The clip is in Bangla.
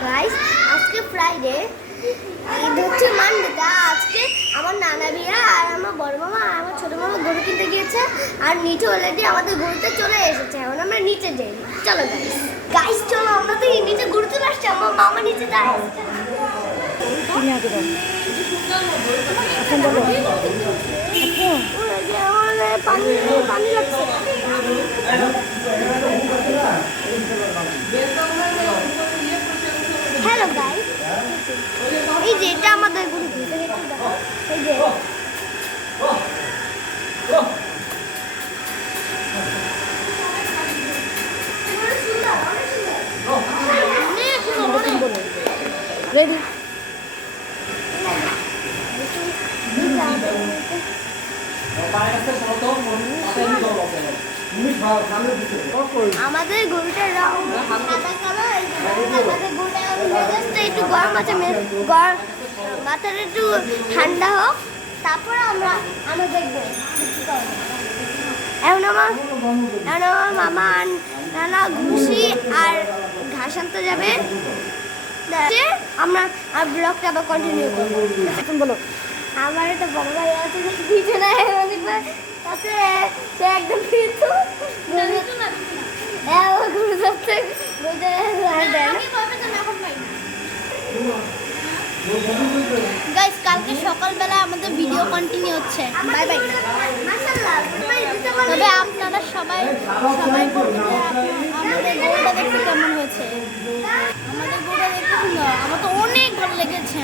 গাইস, আজকে ফ্রাইডে, ঈদ হচ্ছে মানডেটা। আজকে আমার নানা বিয়া আর আমার বড় মামা আর আমার ছোট মামা গরু কিনতে গিয়েছে, আর নিচে অলরেডি আমাদের গরুতে চলে এসেছে। এখন আমরা নিচে যাই। চলো গাইস, গাইস চলো, আমরা তো নিচে গরু চলে আসছে। আমার মামা নিচে দাঁড়ায়। পানি লাগছে। হ্যালো গাইস, এই যে এটা আমাদের গরু। এই যে রেডি। আমাদের গরুটার রং সাদা কালো। আমাদের গরুটা মেজাজটা একটু গরম আছে, মাথাটা একটু ঠান্ডা হোক, তারপরে আমরা দেখবো। এখন আমার মামা নানা ঘুষি আর ঘাস আনতে যাবে। আমরা ব্লগটা আবার কন্টিনিউ করবো। এখন বলো। আমার একটা বড় ভাই আছে, পিছনে তাতে সে একদম কিন্তু ঘুরে যাচ্ছে। গাইস, কালকে সকালবেলা আমাদের ভিডিও কন্টিনিউ হচ্ছে। Bye bye. তবে আপনারা সবাই বলবেন আমাদের গরুটা দেখতে কেমন হয়েছে। আমাদের গরুটা দেখতে সুন্দর, আমার তো অনেক ভালো লেগেছে।